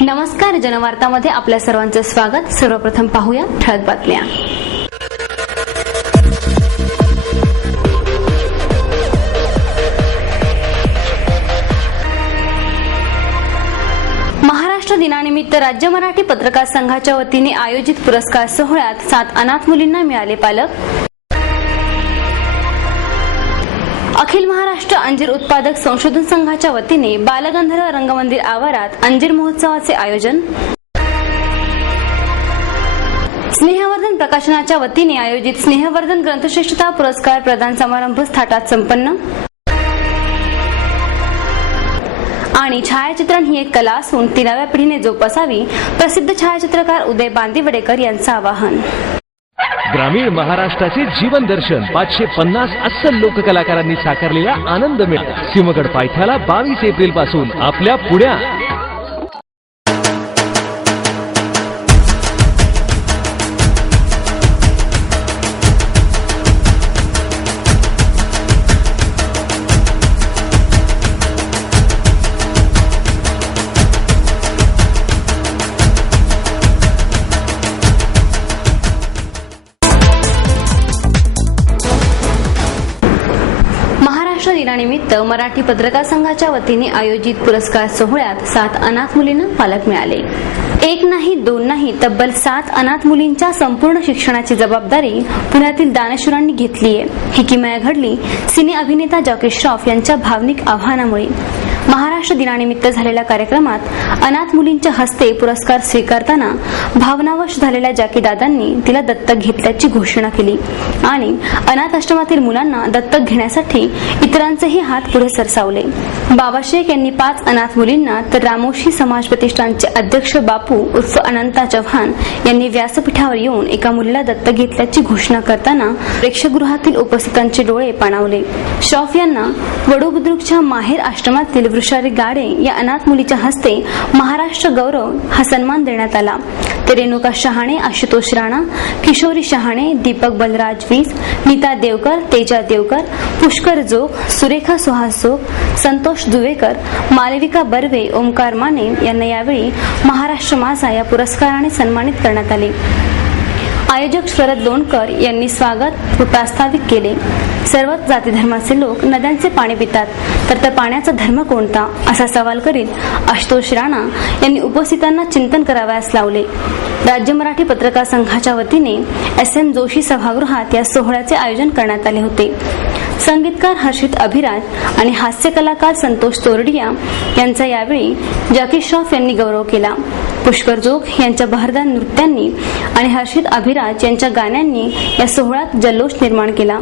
नमस्कार, जनवार्तामध्ये आपल्या सर्वांचं स्वागत। सर्वप्रथम पाहूया ठळक बातम्या। महाराष्ट्र दिनानिमित्त राज्य मराठी पत्रकार संघाच्या वतीने आयोजित पुरस्कार सोहळ्यात 7 अनाथ मुलींना मिळाले पालक। अखिल महाराष्ट्र अंजीर उत्पादक संशोधन संघाच्या वतीने बालगंधर्व रंगमंदिर आवारात अंजीर महोत्सवाचे आयोजन। स्नेहवर्धन प्रकाशनाच्या वतीने आयोजित स्नेहवर्धन ग्रंथश्रेष्ठता पुरस्कार प्रदान समारंभ थाटात संपन्न। आणि छायाचित्रण ही एक कला असून ती नव्या पिढीने जोपासावी, प्रसिद्ध छायाचित्रकार उदय बांदिवडेकर यांचं आवाहन। ग्रामीण महाराष्ट्राचे जीवन दर्शन 550 अस्सल लोककलाकारांनी साकारलेला आनंद मेळा सिंहगड पायथ्याला 22 एप्रिल पासून आपल्या पुण्यात। दिनानिमित्त मराठी पत्रकार संघाच्या वतीने आयोजित पुरस्कार सोहळ्यात 7 अनाथ मुलींना पालक मिळाले। एक नाही, दोन नाही, तब्बल 7 अनाथ मुलींच्या संपूर्ण शिक्षणाची जबाबदारी पुण्यातील दानशूरांनी घेतली आहे। ही किमया घडली सिने अभिनेता जॅकी श्रॉफ यांच्या भावनिक आव्हानामुळे। महाराष्ट्र दिनानिमित्त झालेल्या कार्यक्रमात अनाथ मुलींच्या हस्ते पुरस्कार स्वीकारताना भावनावश झालेल्या जॅकी दादांनी तिला दत्तक घेतल्याची घोषणा केली आणि अनाथ आश्रमातील मुलांना दत्तक घेण्यासाठी इतरांचेही हात पुढे सरसावले। बाबा शेख यांनी 5 अनाथ मुलींना तर रामोशी समाज प्रतिष्ठानचे अध्यक्ष बापू उर्फ अनंता चव्हाण यांनी व्यासपीठावर येऊन एका मुलीला दत्तक घेतल्याची घोषणा करताना प्रेक्षकगृहातील उपस्थितांचे डोळे पाणावले। श्रॉफ यांना वडोबुद्रुकच्या माहेर आश्रमातील वृषारी गाडे या अनाथ मुलीच्या हस्ते महाराष्ट्र गौरव हा सन्मान देण्यात आला। ते रेणुका शहाणे, आशुतोष राणा, किशोरी शहाणे, दीपक बलराज वीस, नीता देवकर, तेजा देवकर, पुष्कर जोग, सुरेखा सुहास जोग, संतोष दुवेकर, मालविका बर्वे, ओमकार माने यांना यावेळी महाराष्ट्र माझा या पुरस्काराने सन्मानित करण्यात आले। आयोजक शरद लोणकर यांनी स्वागत व प्रास्ताविक केले। सर्वच जाती धर्माचे लोक नद्यांचे पाणी पितात, तर त्या पाण्याचा धर्म कोणता असा सवाल करीत आशुतोष राणा यांनी उपस्थितांना चिंतन करावयास लावले। राज्य मराठी पत्रकार संघाच्या वतीने SM जोशी सभागृहात या सोहळ्याचे आयोजन करण्यात आले होते। संगीतकार हर्षित अभिराज आणि हास्य कलाकार संतोष तोरडिया यांचा यावेळी जॅकी श्रॉफ यांनी गौरव केला। पुष्कर जोग यांच्या बहरदार नृत्यांनी आणि हर्षित अभिराज यांच्या गाण्यांनी या सोहळ्यात जल्लोष निर्माण केला।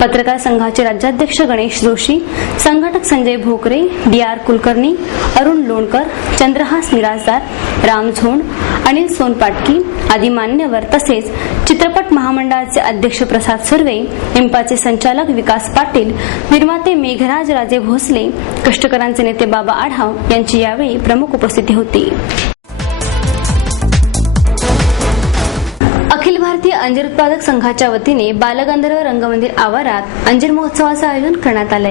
पत्रकार संघाचे राज्याध्यक्ष गणेश जोशी, संघटक संजय भोकरे, DR कुलकर्णी, अरुण लोणकर, चंद्रहास मिराजदार, राम झोंड, अनिल सोनपाटकी आदी मान्यवर तसेच चित्रपट महामंडळाचे अध्यक्ष प्रसाद सुर्वे, इम्पाचे संचालक विकास पाटील, निर्माते मेघराज राजे भोसले, कष्टकरांचे नेते बाबा आढाव यांची यावेळी प्रमुख उपस्थिती होती। अखिल भारतीय अंजीर उत्पादक संघाच्या वतीने बालगंधर्व रंगमंदिर आवारात अंजीर महोत्सवाचे आयोजन करण्यात आले।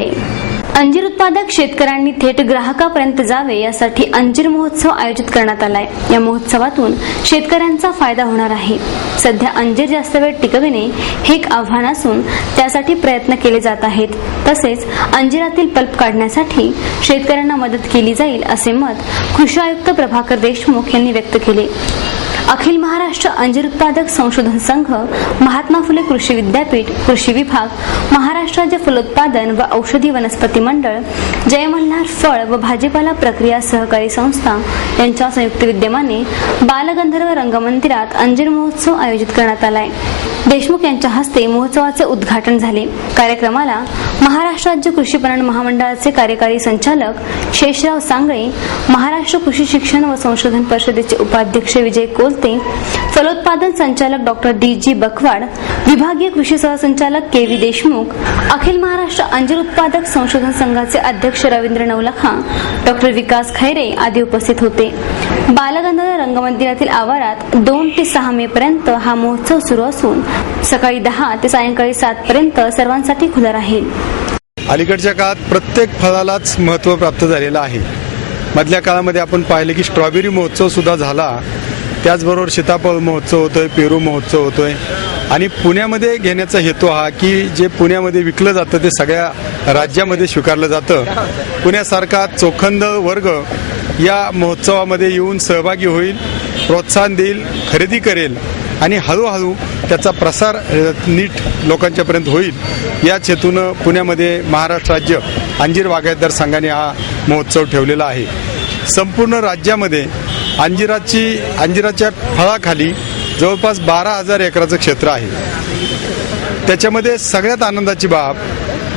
अंजीर उत्पादक शेतकऱ्यांनी थेट ग्राहकापर्यंत जावे यासाठी अंजीर महोत्सव आयोजित करण्यात आलाय। या महोत्सवातून शेतकऱ्यांचा फायदा होणार आहे। सध्या अंजीर जास्त वेळ टिकविणे हे एक आव्हान असून त्यासाठी प्रयत्न केले जात आहेत। तसेच अंजिरातील पल्प काढण्यासाठी शेतकऱ्यांना मदत केली जाईल असे मत कृषी आयुक्त प्रभाकर देशमुख यांनी व्यक्त केले। अखिल महाराष्ट्र अंजीर उत्पादक संशोधन संघ, महात्मा फुले कृषी विद्यापीठ, कृषी विभाग, महाराष्ट्र राज्य फलोत्पादन व औषधी वनस्पती मंडळ, जय मल्हार फळ व भाजीपाला प्रक्रिया सहकारी संस्था यांच्या संयुक्त विद्यमाने बालगंधर्व रंगमंदिरात अंजीर महोत्सव आयोजित करण्यात आलाय। देशमुख यांच्या हस्ते महोत्सवाचे उद्घाटन झाले। कार्यक्रमाला महाराष्ट्र राज्य कृषी पणन महामंडळाचे कार्यकारी संचालक शेषराव सांगळे, महाराष्ट्र कृषी शिक्षण व संशोधन परिषदेचे उपाध्यक्ष विजय कोलते, फलोत्पादन संचालक डॉक्टर DG बकवाड, विभागीय कृषी सहसंचालक KV देशमुख, अखिल महाराष्ट्र अंजीर उत्पादक संशोधन संघाचे अध्यक्ष रवींद्र नवलखा, डॉक्टर विकास खैरे आदी उपस्थित होते। बालगंधर्व रंगमंदिरातील आवारात 2 ते 6 मे पर्यंत हा महोत्सव सुरू असून सकाळी 10 ते सायंकाळी 7 पर्यंत सर्वांसाठी खुला राहील। अलीकडच्या काळात प्रत्येक फळालाच महत्त्व प्राप्त झालेलं आहे। मधल्या काळामध्ये आपण पाहिलं की स्ट्रॉबेरी महोत्सव सुद्धा झाला, त्याचबरोबर सीताफळ महोत्सव होतोय, पेरू महोत्सव होतोय. आणि पुण्यामध्ये घेण्याचा हेतू हा की जे पुण्यामध्ये विकलं जातं ते सगळ्या राज्यामध्ये स्वीकारलं जातं. पुण्यासारखा चोखंद वर्ग या महोत्सवामध्ये येऊन सहभागी होईल, प्रोत्साहन देईल, खरेदी करेल आणि हळूहळू त्याचा प्रसार नीट लोकांच्यापर्यंत होईल. याच हेतूनं पुण्यामध्ये महाराष्ट्र राज्य अंजीर बागायतदार संघाने हा महोत्सव ठेवलेला आहे. संपूर्ण राज्यामध्ये अंजिराच्या फळाखाली जवळपास 12,000 एकराचं क्षेत्र आहे. त्याच्यामध्ये सगळ्यात आनंदाची बाब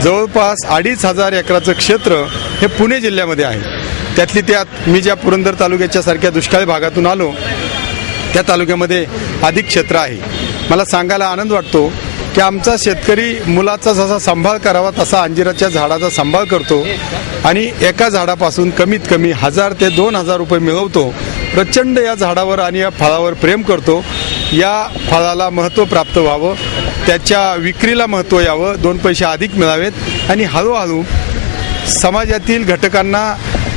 जवळपास 2,500 एकराचं क्षेत्र हे पुणे जिल्ह्यामध्ये आहे. त्यातली त्यात मी ज्या पुरंदर तालुक्याच्या सारख्या दुष्काळी भागातून आलो त्या तालुक्यामध्ये अधिक क्षेत्र आहे. मला सांगायला आनंद वाटतो की आमचा शेतकरी मुलाचा जसा सांभाळ करावा तसा अंजिराच्या झाडाचा सांभाळ करतो आणि एका झाडापासून कमीत कमी 1,000 ते 2,000 रुपये मिळवतो. प्रचंड या झाडावर आणि या फळावर प्रेम करतो. या फळाला महत्त्व प्राप्त व्हावं, त्याच्या विक्रीला महत्त्व यावं, 2 पैसे अधिक मिळावेत आणि हळूहळू समाजातील घटकांना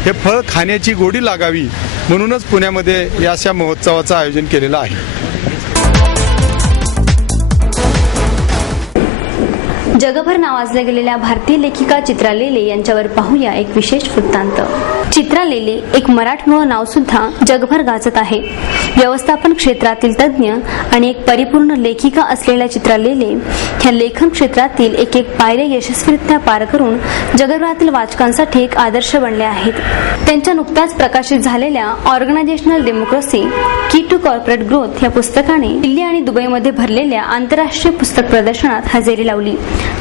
हे फळ खाण्याची गोडी लागावी म्हणूनच पुण्यामध्ये या अशा महोत्सवाचं आयोजन केलेलं आहे. जगभर नावाजल्या गेलेल्या भारतीय लेखिका चित्रा लेले यांच्यावर पाहूया एक विशेष वृत्तांत. चित्रा लेले एक मराठमोळं नाव सुद्धा जगभर गाजत आहे. व्यवस्थापन क्षेत्रातील तज्ज्ञ आणि एक परिपूर्ण लेखिका असलेल्या चित्रा लेले ह्या लेखन क्षेत्रातील एक पायऱ्या यशस्वीरित्या पार करून जगभरातील वाचकांसाठी एक आदर्श बनले आहेत. त्यांच्या नुकत्याच प्रकाशित झालेल्या ऑर्गनायझेशनल डेमोक्रेसी की टू कॉर्पोरेट ग्रोथ या पुस्तकाने दिल्ली आणि दुबईमध्ये भरलेल्या आंतरराष्ट्रीय पुस्तक प्रदर्शनात हजेरी लावली.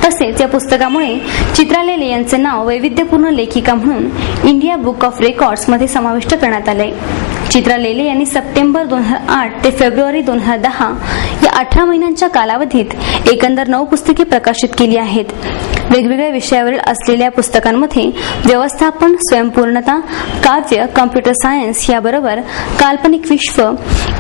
तसेच या पुस्तकामुळे चित्रा लेले यांचे नाव वैविध्यपूर्ण लेखिका म्हणून इंडिया बुक ऑफ रेकॉर्ड्स मध्ये समाविष्ट करण्यात आले. चित्रा लेले यांनी सप्टेंबर 2008 ते फेब्रुवारी 2010 या 18 महिन्यांच्या कालावधीत एकंदर 9 पुस्तके प्रकाशित केली आहेत. वेगवेगळ्या विषयावरील असलेल्या पुस्तकांमध्ये व्यवस्थापन, स्वयंपूर्णता, काव्य, कॉम्प्युटर सायन्स याबरोबर काल्पनिक विश्व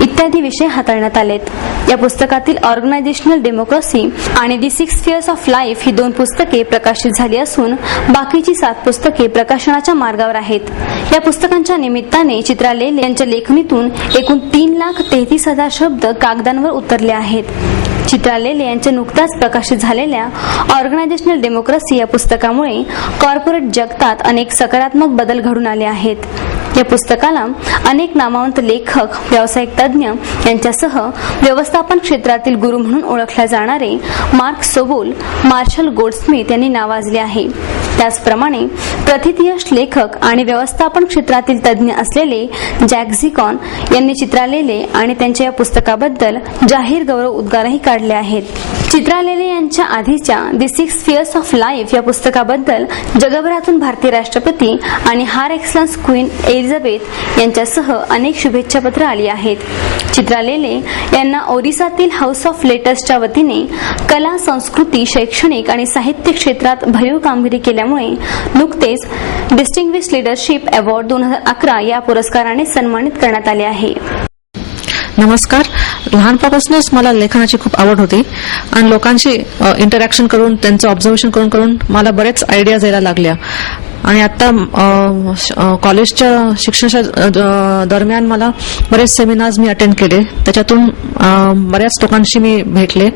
इत्यादी विषय हाताळण्यात आलेत. या पुस्तकातील ऑर्गनायझेशनल डेमोक्रेसी आणि दी 6 स्फिअर्स ऑफ लाईफ ही 2 पुस्तके प्रकाशित झाली असून बाकीची 7 पुस्तके प्रकाशनाच्या मार्गावर आहेत. या पुस्तकांच्या निमित्ताने चित्रा लेले यांच्या लेखणीतून एकूण 3,33,000 शब्द कागदांवर उतरले आहेत. चित्रा लेले यांच्या नुकत्याच प्रकाशित झालेल्या ऑर्गनायझेशनल डेमोक्रेसी या पुस्तकामुळे कॉर्पोरेट जगतात अनेक सकारात्मक बदल घडून आले आहेत. या पुस्तकाला अनेक नामवंत लेखक, व्यावसायिक तज्ज्ञ यांच्यासह व्यवस्थापन क्षेत्रातील गुरु म्हणून ओळखले जाणारे मार्क सोबोल, मार्शल गोल्डस्मिथ यांनी नावाजले आहे. त्याचप्रमाणे प्रथितयश लेखक आणि व्यवस्थापन क्षेत्रातील तज्ज्ञ असलेले जॅक झिकॉन यांनी चित्रा लेले आणि त्यांच्या या पुस्तकाबद्दल जाहीर गौरव उद्गारही काढले आहेत. चित्रा लेले यांच्या आधीच्या दी 6 स्फिअर्स ऑफ लाईफ या पुस्तकाबद्दल जगभरातून भारतीय राष्ट्रपती आणि हार एक्सलन्स क्वीन एलिझाबेथ यांच्यासह अनेक शुभेच्छा पत्र आली आहेत. चित्रा लेले यांना ओरिसातील हाऊस ऑफ लेटर्सच्या वतीने कला, संस्कृती, शैक्षणिक आणि साहित्य क्षेत्रात भरीव कामगिरी केल्यामुळे नुकतेच डिस्टिंग्विश्ड लीडरशिप अवॉर्ड 2011 या पुरस्काराने सन्मानित करण्यात आले आहे. नमस्कार. लहानपणापासूनच मला लेखनाची खूप आवड होती आणि लोकांशी इंटरॅक्शन करून त्यांचं ऑब्झर्वेशन करून करून मला बरेच आयडियाज यायला लागल्या. आणि आता कॉलेजच्या शिक्षणाच्या दरम्यान मला बरेच सेमिनार्स मी अटेंड केले. त्याच्यातून बऱ्याच लोकांशी मी भेटले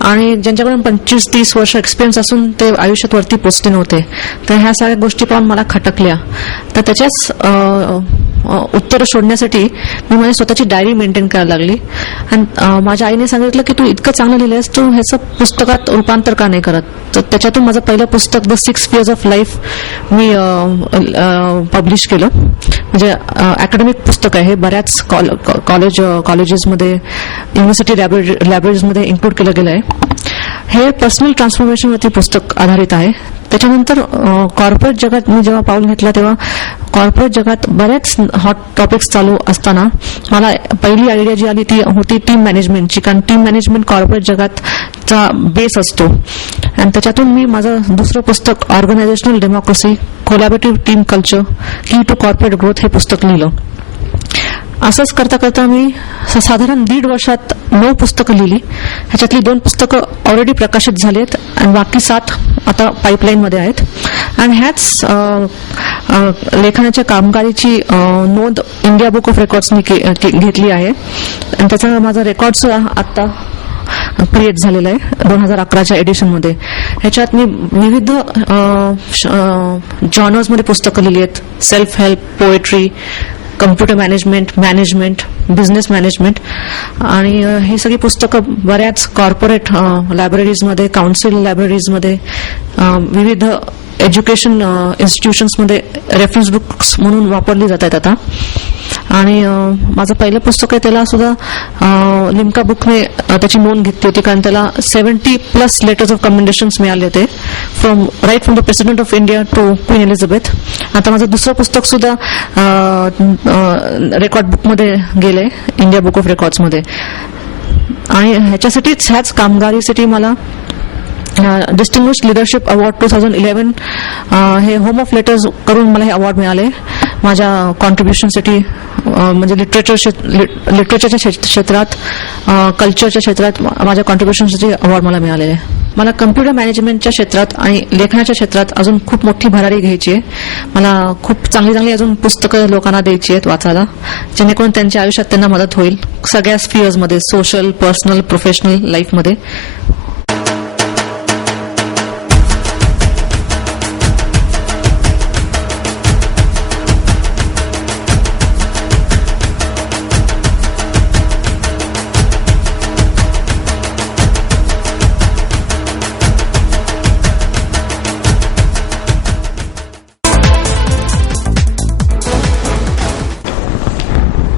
आणि ज्यांच्याकडून 25-30 वर्ष एक्सपिरियन्स असून ते आयुष्यात वरती पोचले नव्हते. तर ह्या सगळ्या गोष्टी पाहून मला खटकल्या. तर त्याच्याच उत्तर शोधण्यासाठी मी माझी स्वतःची डायरी मेंटेन करायला लागली. आणि माझ्या आईने सांगितलं की तू इतकं चांगलं लिहिलंयस, तू ह्याचं पुस्तकात रूपांतर का नाही करत. तर त्याच्यातून माझं पहिलं पुस्तक द 6 स्फिअर्स ऑफ लाईफ मी पब्लिश केलं. म्हणजे अकॅडमिक पुस्तक आहे. बऱ्याच कॉलेजेसमध्ये, युनिव्हर्सिटी लायब्ररीजमध्ये इन्क्लूड केलं गेलं आहे. हे पर्सनल ट्रान्सफॉर्मेशनवरती पुस्तक आधारित आहे. त्याच्यानंतर कॉर्पोरेट जगात मी जेव्हा पाऊल घेतला तेव्हा कॉर्पोरेट जगात बरेच हॉट टॉपिक्स चालू असताना मला पहिली आयडिया जी आली ती होती टीम मॅनेजमेंटची. कारण टीम मॅनेजमेंट कॉर्पोरेट जगातचा बेस असतो. आणि त्याच्यातून मी माझं दुसरं पुस्तक organisational democracy, collaborative team culture, की टू कॉर्पोरेट ग्रोथ हे पुस्तक लिहिलं. असंच करता करता मी साधारण 1.5 वर्षात 9 पुस्तकं लिहिली. ह्याच्यातली 2 पुस्तकं ऑलरेडी प्रकाशित झालीत आणि बाकी 7 आता पाईपलाईनमध्ये आहेत. आणि ह्याच लेखनाच्या कामगारीची नोंद इंडिया बुक ऑफ रेकॉर्ड्सनी घेतली आहे आणि त्याचा माझा रेकॉर्ड आता क्रिएट झालेला आहे 2011च्या एडिशनमध्ये. ह्याच्यात मी विविध जॉनर्समध्ये पुस्तकं लिहिली आहेत. Self help, poetry, computer management, business management आणि ही सगळी पुस्तकं बऱ्याच कॉर्पोरेट लायब्ररीजमध्ये, काउन्सिल लायब्ररीजमध्ये, विविध एज्युकेशन इन्स्टिट्यूशन्समध्ये रेफरन्स बुक्स म्हणून वापरली जात आहेत आता. आणि माझं पहिलं पुस्तक आहे त्याला सुद्धा लिम्का बुकने त्याची नोंद घेतली होती, कारण त्याला 70+ लेटर्स ऑफ कमेंडेशन्स मिळाले होते from the president of India to Queen Elizabeth. आता माझं दुसरं पुस्तक सुद्धा रेकॉर्ड बुकमध्ये गेलंय, इंडिया बुक ऑफ रेकॉर्ड्समध्ये. आणि ह्याच कामगारीसाठी मला डिस्टिंग्विश्ड लिडरशिप अवॉर्ड 2011 हे होम ऑफ लेटर्स करून मला हे अवॉर्ड मिळाले माझ्या कॉन्ट्रीब्युशनसाठी. म्हणजे लिटरेचरच्या क्षेत्रात, कल्चरच्या क्षेत्रात माझ्या कॉन्ट्रीब्युशनसाठी अवॉर्ड मला मिळालेले आहे. मला कम्प्युटर मॅनेजमेंटच्या क्षेत्रात आणि लेखनाच्या क्षेत्रात अजून खूप मोठी भरारी घ्यायची आहे. मला खूप चांगली अजून पुस्तकं लोकांना द्यायची आहेत वाचायला, जेणेकरून त्यांच्या आयुष्यात त्यांना मदत होईल सगळ्या स्फिअर्समध्ये, सोशल, पर्सनल, प्रोफेशनल लाईफमध्ये.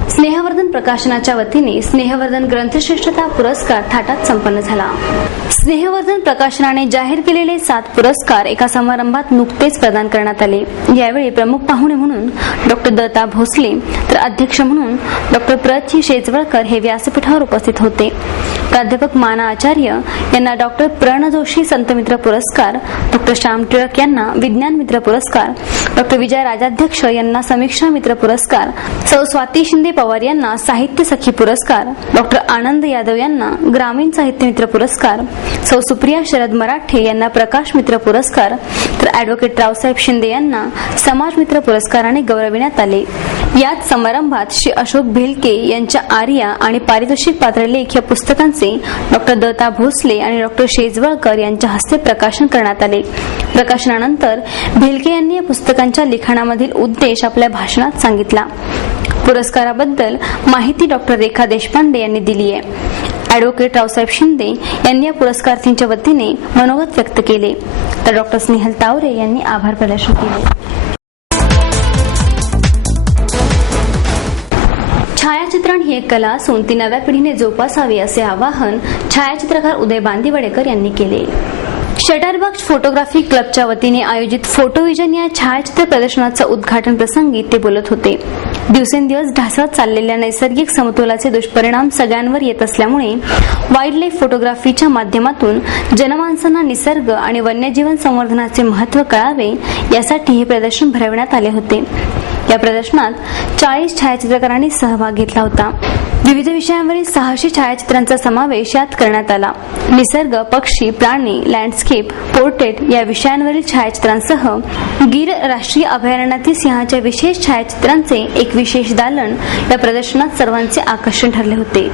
स्नेहवर्धन प्रकाशनाच्या वतीने स्नेहवर्धन ग्रंथश्रेष्ठता पुरस्कार थाटात संपन्न झाला. स्नेहवर्धन प्रकाशनाने जाहीर केलेले 7 पुरस्कार एका समारंभात नुकतेच प्रदान करण्यात आले. यावेळी प्रमुख पाहुणे म्हणून डॉक्टर दत्ता भोसले तर अध्यक्ष म्हणून डॉक्टर प्र. शेजवळकर हे व्यासपीठावर उपस्थित होते. प्राध्यापक माना आचार्य यांना डॉक्टर प्रण जोशी संतमित्र पुरस्कार, डॉक्टर श्याम टिळक यांना विज्ञान मित्र पुरस्कार, डॉक्टर विजय राजाध्यक्ष यांना समीक्षा मित्र पुरस्कार, सौ स्वाती शिंदे पवार यांना साहित्य सखी पुरस्कार, डॉक्टर आनंद यादव यांना ग्रामीण साहित्य मित्र पुरस्कार, सौ सुप्रिया शरद मराठे यांना प्रकाश मित्र पुरस्कार तर अॅडव्होकेट रावसाहेब शिंदे यांना समाज मित्र पुरस्काराने गौरविण्यात आले. याच समारंभात श्री अशोक भिलके यांच्या आर्या आणि पारितोषिक पात्र लेख या पुस्तकांचे डॉक्टर दत्ता भोसले आणि डॉक्टर शेजवळकर यांच्या हस्ते प्रकाशन करण्यात आले. प्रकाशनानंतर भिलके यांनी या पुस्तकांच्या लिखाणामधील उद्देश आपल्या भाषणात सांगितला. पुरस्काराबद्दल माहिती डॉक्टर रेखा देशपांडे यांनी दिली आहे. अॅडव्होकेट रावसाहेब शिंदे यांनी या पुरस्कारार्थींच्या वतीने मनोगत व्यक्त केले तर डॉक्टर स्नेहल तावरे यांनी आभार प्रदर्शन केले. छायाचित्रण ही एक कला असून ती नव्या पिढीने जोपासावी असे आवाहन छायाचित्रकार उदय बांदिवडेकर यांनी केले. शटरबॉक्स फोटोग्राफी क्लबच्या वतीने आयोजित फोटोविजन या छायाचित्र प्रदर्शनाचं उद्घाटन प्रसंगी ते बोलत होते. दिवसेंदिवस ढासळत चाललेल्या नैसर्गिक समतोलाचे दुष्परिणाम सगळ्यांवर येत असल्यामुळे वाईल्ड लाईफ फोटोग्राफीच्या माध्यमातून जनमानसांना निसर्ग आणि वन्यजीवन संवर्धनाचे महत्त्व कळावे यासाठी हे प्रदर्शन भरवण्यात आले होते. या प्रदर्शनात 40 छायाचित्रकारांनी सहभाग घेतला होता. विविध विषयांवरील 600 छायाचित्रांचा समावेश यात करण्यात आला. निसर्ग, पक्षी, प्राणी, लँडस्केप, पोर्ट्रेट या विषयांवरील छायाचित्रांसह गीर राष्ट्रीय अभयारण्यातील सिंहाच्या विशेष छायाचित्रांचे एक विशेष दालन या प्रदर्शनात सर्वांचे आकर्षण ठरले होते.